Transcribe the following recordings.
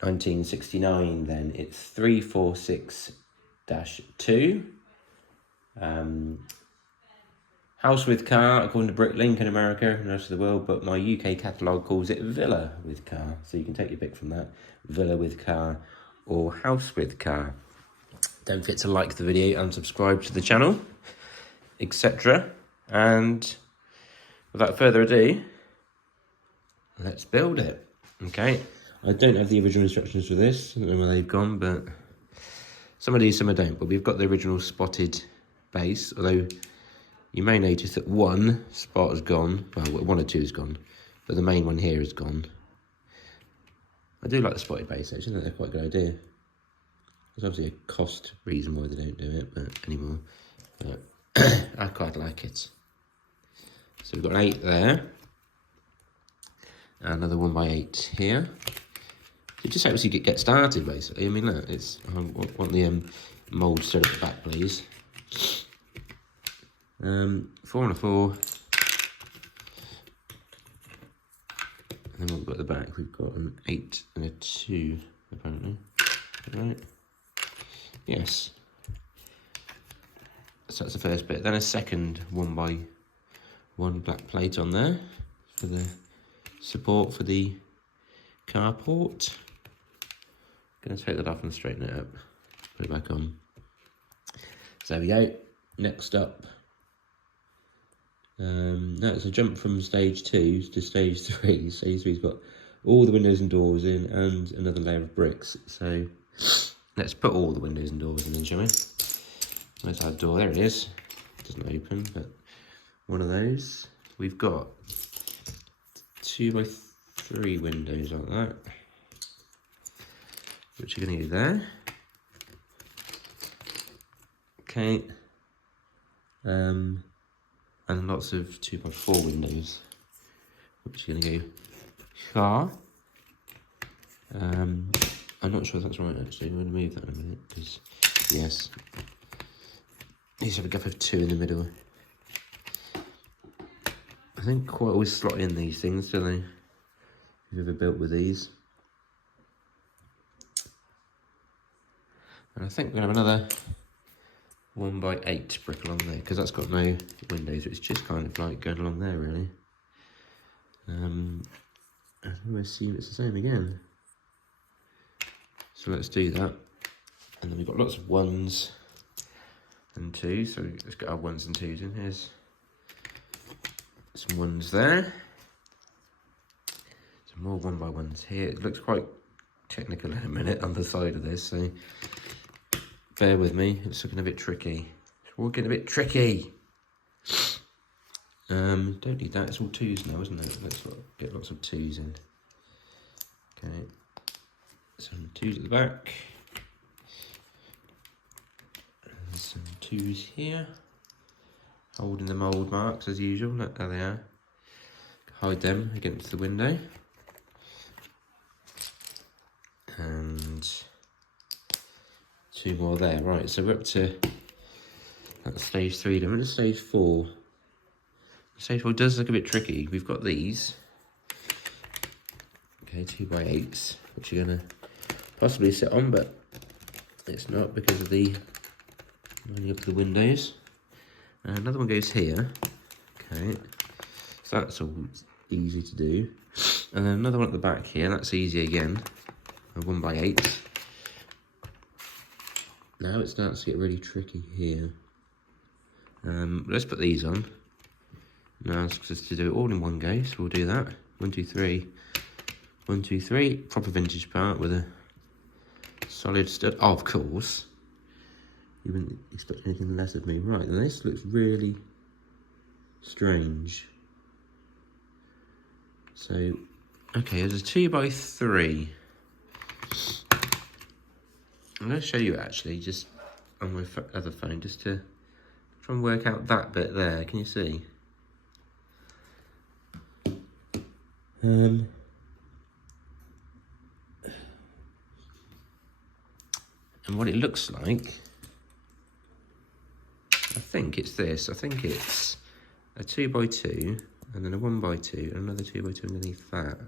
1969, then it's 346-2. House with car, according to Bricklink in America and the rest of the world, but my UK catalogue calls it villa with car. So you can take your pick from that, villa with car or house with car. Don't forget to like the video and subscribe to the channel, etc. And without further ado, let's build it. Okay, I don't have the original instructions for this. I don't know where they've gone, but some I do, some I don't. But we've got the original spotted base, although you may notice that one spot has gone. Well, one or two has gone, but the main one here is gone. I do like the spotted base, actually. I think they're quite a good idea. There's obviously a cost reason why they don't do it, but anymore. But I quite like it. So we've got an 8 there. Another 1x8 here. It just helps you get started, basically. I mean, look, it's I want the mould stood at the back, please. 4 and a 4. And then what we've got at the back, we've got an 8 and a 2, apparently. Right? Yes. So that's the first bit. Then a second 1x1 black plate on there for the support for the carport. Going to take that off and straighten it up. Put it back on. So there we go. Next up. That's a jump from stage 2 to stage 3. Stage 3's got all the windows and doors in and another layer of bricks. So let's put all the windows and doors in then, shall we? Where's our door? There it is. Doesn't open, but one of those. We've got 2x3 windows like that, which you're going to do there. Okay. And lots of 2x4 windows, which are going to go here. I'm not sure if that's right, actually. I'm going to move that in a minute, because, yes. Needs to have a gap of 2 in the middle. I think quite always slot in these things, don't they? If you've ever built with these. And I think we're going to have another 1x8 brick along there, because that's got no windows. It's just kind of like going along there, really. I assume it's the same again. So let's do that. And then we've got lots of 1s and 2s. So let's get our 1s and 2s in. Here's some 1s there. Some more 1x1s here. It looks quite technical in a minute on the side of this, so bear with me, it's looking a bit tricky. It's all getting a bit tricky. Don't need that, it's all 2s now, isn't it? Let's get lots of 2s in. Okay, some 2s at the back. And some 2s here. Holding the mould marks as usual, look, there they are. Hide them against the window. And 2 more there. Right, so we're up to that's stage 3. Then we're to stage 4. Stage 4 does look a bit tricky. We've got these. Okay, 2x8s, which you're going to possibly sit on, but it's not because of the lining up the windows. And another one goes here. Okay, so that's all easy to do. And then another one at the back here. That's easy again. A 1x8. Now it starts to get really tricky here. Let's put these on. Now it's just to do it all in one go, so we'll do that. 1, 2, 3. 1, 2, 3. Proper vintage part with a solid stud. Oh, of course. You wouldn't expect anything less of me. Right, then this looks really strange. So, okay, there's a 2x3. I'm going to show you actually, just on my other phone, just to try and work out that bit there. Can you see? And what it looks like, I think it's this. I think it's a 2x2 and then a 1x2 and another 2x2 underneath that.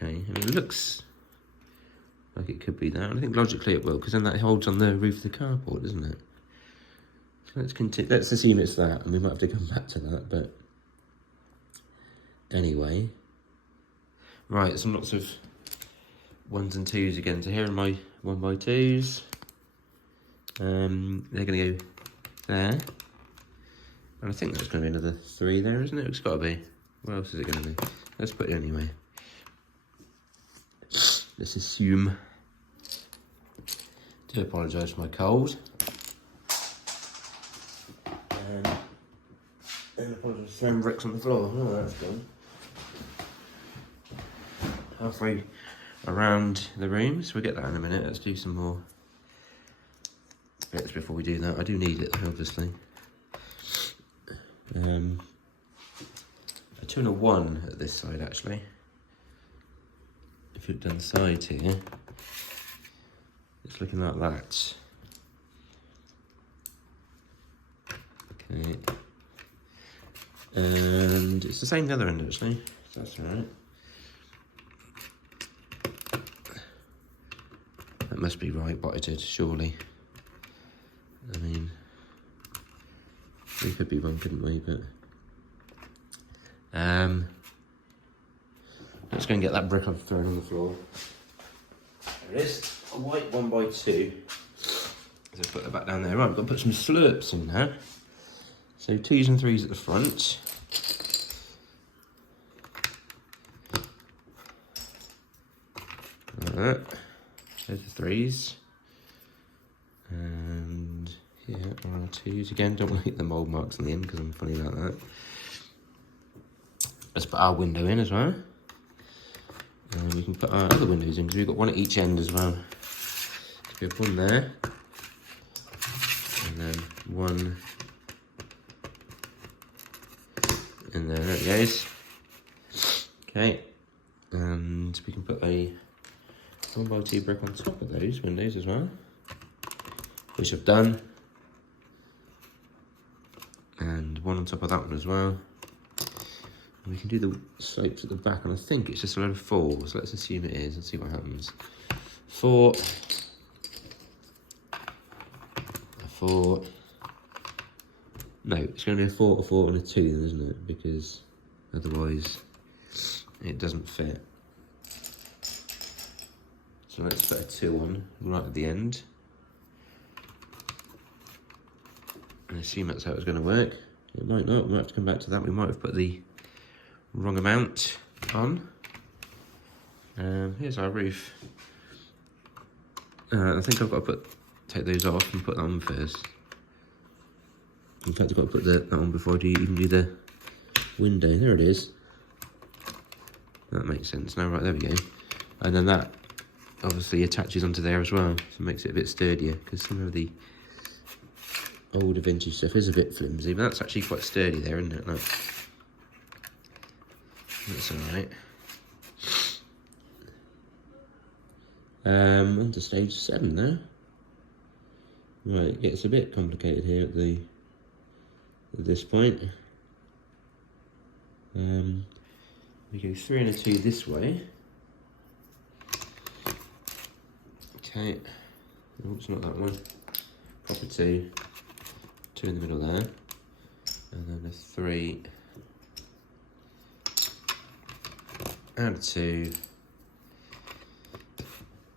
Okay, and it looks like it could be that. I think logically it will, because then that holds on the roof of the carport, doesn't it? So let's continue. Let's assume it's that, and we might have to come back to that, but anyway. Right, some lots of 1s and 2s again. So here are my 1x2s. They're going to go there. And I think that's going to be another 3 there, isn't it? It's got to be. What else is it going to be? Let's put it anyway. Let's assume. Do apologise for my cold. And apologise for throwing bricks on the floor. Oh, that's gone. Halfway around the room, so we'll get that in a minute. Let's do some more bits before we do that. I do need it, obviously. A 2 and a 1 at this side, actually. If you've done the sides here, it's looking like that. Okay. And it's the same the other end, actually, so that's all right. That must be right, what I did, surely. I mean, we could be wrong, couldn't we? But let's go and get that brick I've thrown on the floor. There it is, a white 1x2. So put that back down there. Right, we've got to put some slurps in now. So 2s and 3s at the front. Like that. There's the 3s. And here are our 2s. Again, don't want to hit the mould marks on the end because I'm funny like that. Let's put our window in as well. And we can put our other windows in because we've got one at each end as well. So we have one there. And then one. And there it goes. Okay. And we can put a 1x2 brick on top of those windows as well, which I've done, and one on top of that one as well. And we can do the slopes at the back, and I think it's just a load of 4s. Let's assume it is and see what happens. 4, a 4. No, it's going to be a 4, a 4, and a 2 then, isn't it? Because otherwise it doesn't fit. So let's put a 2 on right at the end. And assume that's how it's going to work. It might not, we might have to come back to that. We might have put the wrong amount on. Here's our roof. I think I've got to take those off and put that on first. In fact, I've got to put that on before I even do the window. There it is. That makes sense. Now, right, there we go. And then that obviously attaches onto there as well, so it makes it a bit sturdier, because some of the older vintage stuff is a bit flimsy, but that's actually quite sturdy there, isn't it? Look. That's alright. On to stage 7 now. Right, it gets a bit complicated here at this point. We go 3 and a 2 this way. Okay, oh, it's not that one. Proper 2. 2 in the middle there. And then a 3. And a 2.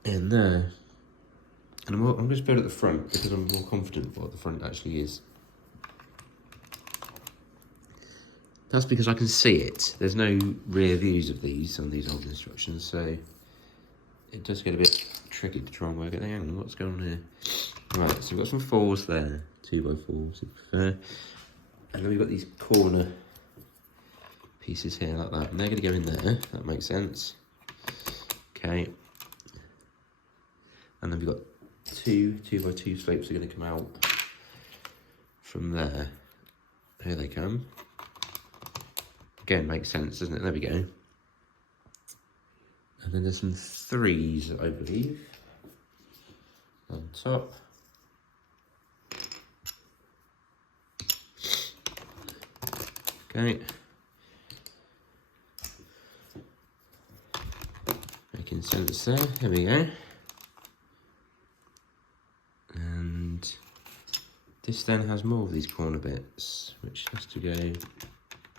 In there. And I'm just build at the front because I'm more confident of what the front actually is. That's because I can see it. There's no rear views of these on these old instructions, so it does get a bit tricky to try and work it out. Hang on, what's going on here? Right, so we've got some 4s there, 2x4s if you prefer. And then we've got these corner pieces here like that, and they're going to go in there. That makes sense. Okay. And then we've got 2x2 slopes are going to come out from there. Here they come. Again, makes sense, doesn't it? There we go. And then there's some 3s, I believe, on top. Okay. making sense there. There we go. And this then has more of these corner bits, which has to go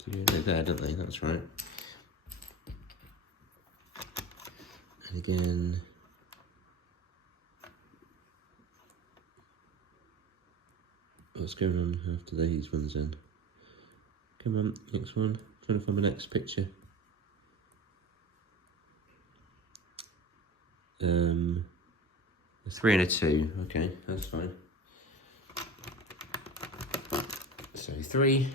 there, don't they? That's right. And again, what's going on after these ones then? Come on, next one. Trying to find my next picture. A 3 and a 2. Okay, that's fine. So 3.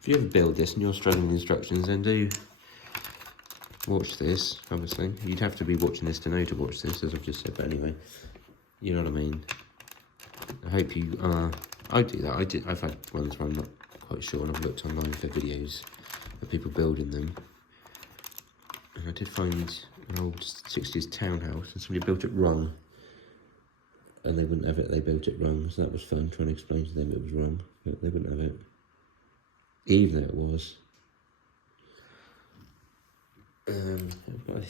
If you ever build this and you're struggling with instructions, then do watch this, obviously. You'd have to be watching this to know to watch this, as I've just said, but anyway. You know what I mean? I hope you are. I do that. I've had ones where I'm not quite sure, and I've looked online for videos of people building them. And I did find an old 60s townhouse, and somebody built it wrong. And they wouldn't have it, they built it wrong. So that was fun, trying to explain to them it was wrong. But they wouldn't have it. Even though it was. I've got a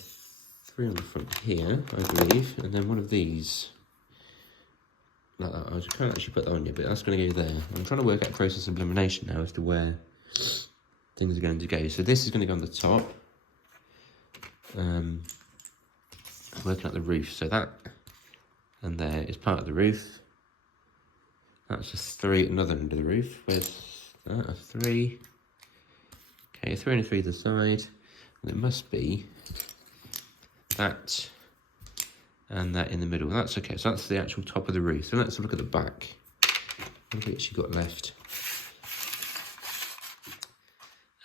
3 on the front here, I believe. And then one of these. Like that. I can't actually put that on yet, but that's going to go there. I'm trying to work out process of elimination now as to where things are going to go. So this is going to go on the top. Working out the roof. So that and there is part of the roof. That's just 3 at another end of the roof. Where's that? A 3. Okay, a 3 and a 3 either side. And it must be that and that in the middle. That's okay. So that's the actual top of the roof. So let's look at the back. What have we actually got left?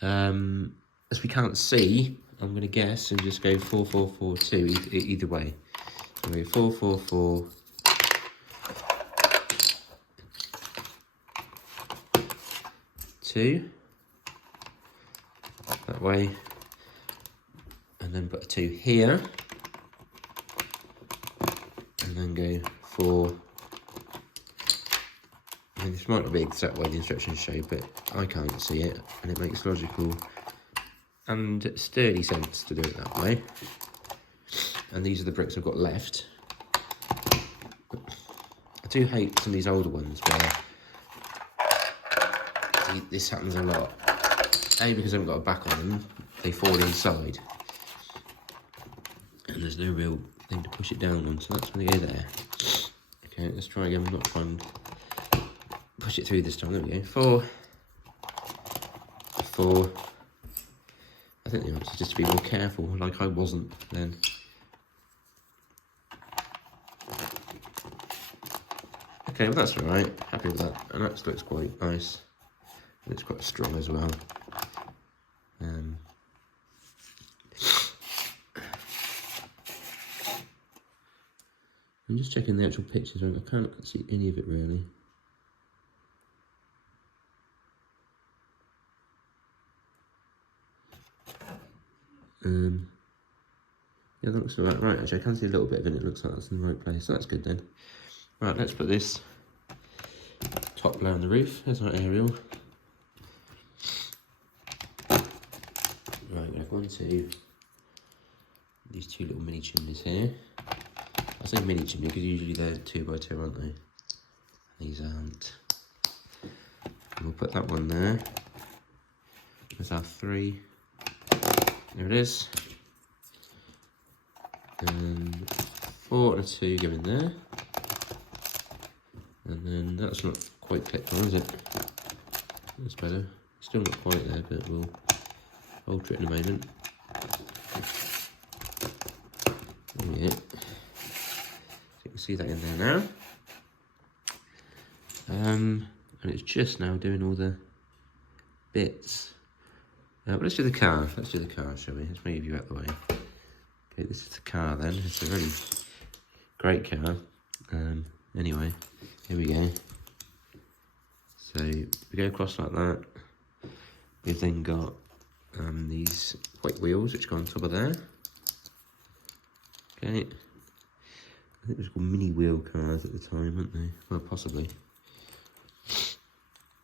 As we can't see, I'm going to guess and just go 4, 4, 4, 2 either way. So we go 4, 4, 4. 2 that way, and then put a 2 here, and then go 4. I mean, this might not be exact way the instructions show, but I can't see it, and it makes logical and sturdy sense to do it that way. And these are the bricks I've got left. I do hate some of these older ones where this happens a lot. A, because I haven't got a back on them, they fall inside. And there's no real thing to push it down on, so that's going to go there. Okay, let's try again. I'm not trying to push it through this time. There we go. 4. 4. I think the answer is just to be more careful, like I wasn't then. Okay, well that's alright. Happy with that. And that looks quite nice. It's quite strong as well. I'm just checking the actual pictures. I can't see any of it really. Yeah, that looks alright. Right, actually, I can see a little bit of it. It looks like that's in the right place. So that's good then. Right, let's put this top layer on the roof. There's our aerial. Right, we have 1, 2. These 2 little mini chimneys here. I say mini chimney because usually they're 2 by 2, aren't they? These aren't. And we'll put that one there. There's our 3. There it is. And 4 and a 2 go in there. And then that's not quite clicked on, is it? That's better. Still not quite there, but we'll alter it in a moment. Yeah. So you can see that in there now. And it's just now doing all the bits. But let's do the car. Let's do the car, shall we? Let's move you out the way. Okay, this is the car then. It's a really great car. Anyway, here we go. So we go across like that. We've then got these white wheels which go on top of there. Okay. I think it was called mini wheel cars at the time, weren't they? Well, possibly. I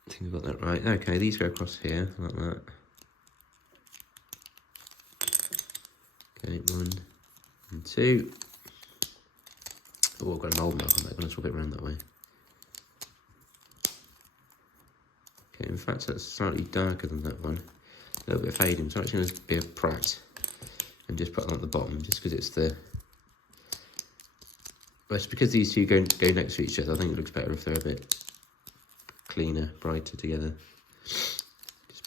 think I've got that right. Okay, these go across here like that. Okay, 1, and 2. Oh, I've got a mould mark on that. I'm going to swap it around that way. Okay, in fact, that's slightly darker than that one. A little bit of fading, so I'm actually going to be a Pratt and just put it on the bottom, just because it's the... Well, it's because these two go next to each other. I think it looks better if they're a bit cleaner, brighter together. Just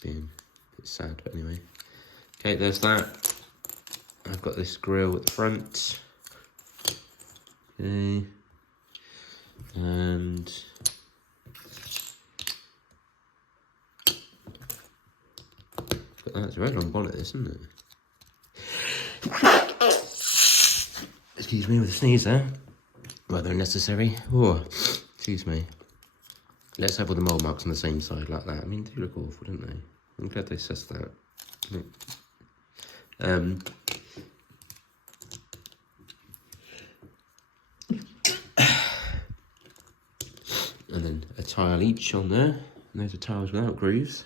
being a bit sad, but anyway. Okay, there's that. I've got this grille at the front. Okay. And but that's a very long bonnet, this, isn't it? Excuse me with a sneeze there. Rather unnecessary. Oh, excuse me. Let's have all the mould marks on the same side like that. I mean, they look awful, don't they? I'm glad they sussed that. And then a tile each on there. And those are tiles without grooves.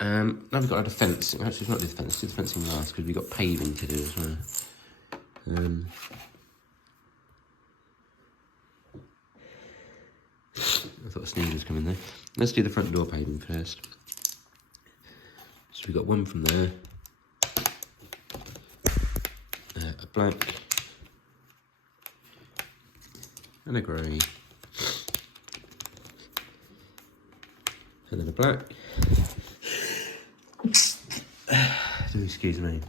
Now we've got a fencing. Actually, it's not the fence. It's the fencing last because we've got paving to do as well. I thought a sneeze was coming there. Let's do the front door paving first. So we've got one from there. A black. And a grey. And then a black. Do excuse me.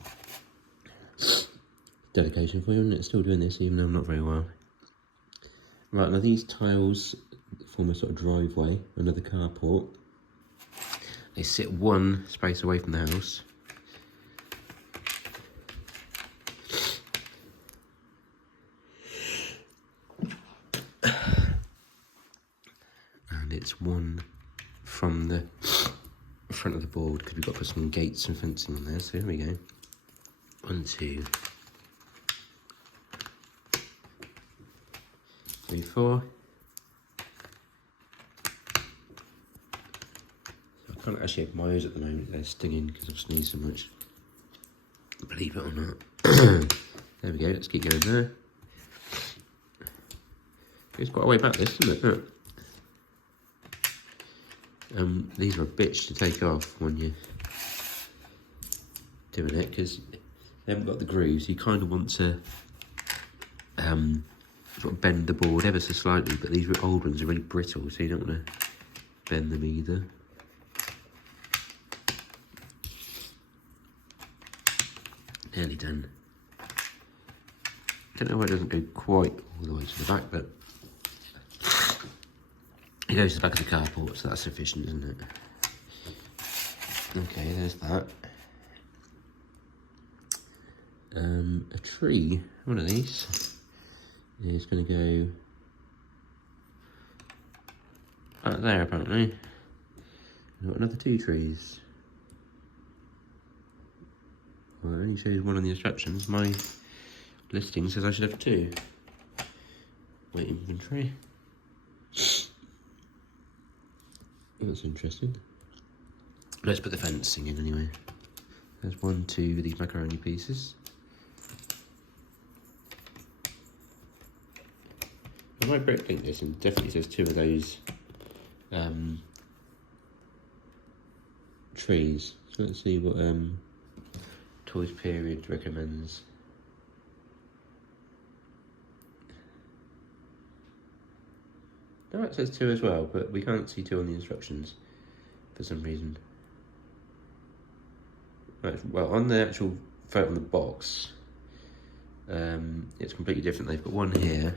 Dedication for you, isn't it? Still doing this even though I'm not very well. Right, now these tiles form a sort of driveway, another carport. They sit one space away from the house. And it's one from the front of the board because we've got to put some gates and fencing on there. So here we go. 1, 2, 3, 4. I can't actually open my ears at the moment, they're stinging because I've sneezed so much. Believe it or not. There we go, let's keep going there. It's quite a way back this, isn't it? Look. These are a bitch to take off when you're doing it because they haven't got the grooves. You kind of want to sort of bend the board ever so slightly, but these old ones are really brittle, so you don't want to bend them either. Nearly done. Don't know why it doesn't go quite all the way to the back, but it goes to the back of the carport, so that's sufficient, isn't it? Okay, there's that. A tree, one of these, is going to go back there apparently. We've got another 2 trees. Well, it only shows 1 on the instructions. My listing says I should have 2. Wait, inventory. That's interesting. Let's put the fencing in anyway. There's 1, 2 of these macaroni pieces. I might bricklink this and definitely says 2 of those trees. So let's see what Toys Period recommends. No, it says 2 as well, but we can't see 2 on the instructions for some reason. Right, well, on the actual photo on the box, it's completely different. They've got 1 here.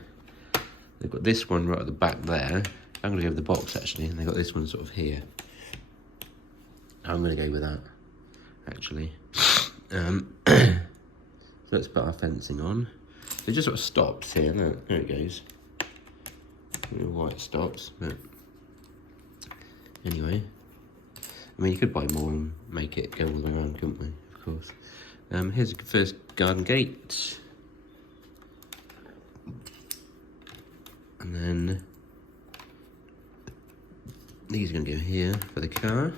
They've got this one right at the back there. I'm going to go with the box actually, and they've got this one sort of here. I'm going to go with that actually. So let's put our fencing on. So it just sort of stops here. Look, there it goes. Why it stops, but anyway. I mean, you could buy more and make it go all the way around, couldn't we? Of course. Here's the first garden gate. And then these are going to go here for the car.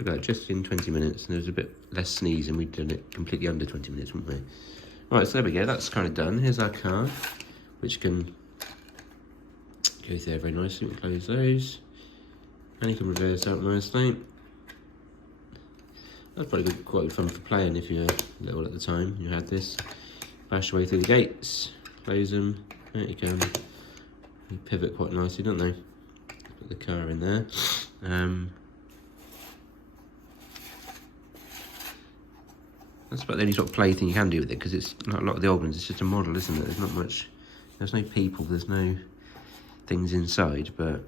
Look at that, just in 20 minutes, and there was a bit less sneeze, and we'd done it completely under 20 minutes, wouldn't we? Right, so there we go, that's kind of done. Here's our car, which can go there very nicely. We close those, and you can reverse out nicely. That's probably quite good fun for playing if you're little at the time. You had this, bash your way through the gates, close them, there you go. They pivot quite nicely, don't they? Put the car in there. That's about the only sort of play thing you can do with it, because it's not a lot of the old ones. It's just a model, isn't it? There's not much. There's no people. There's no things inside, but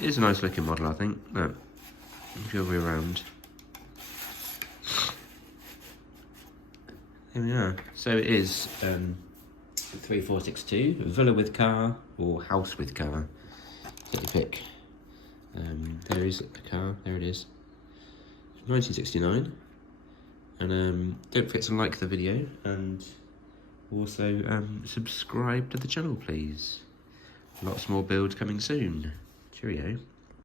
it is a nice looking model, I think. Look, if you go around. There we are. So it is 3462, villa with car or house with car. Get your pick. There is the car. There it is. 1969. And don't forget to like the video, and also subscribe to the channel, please. Lots more builds coming soon. Cheerio.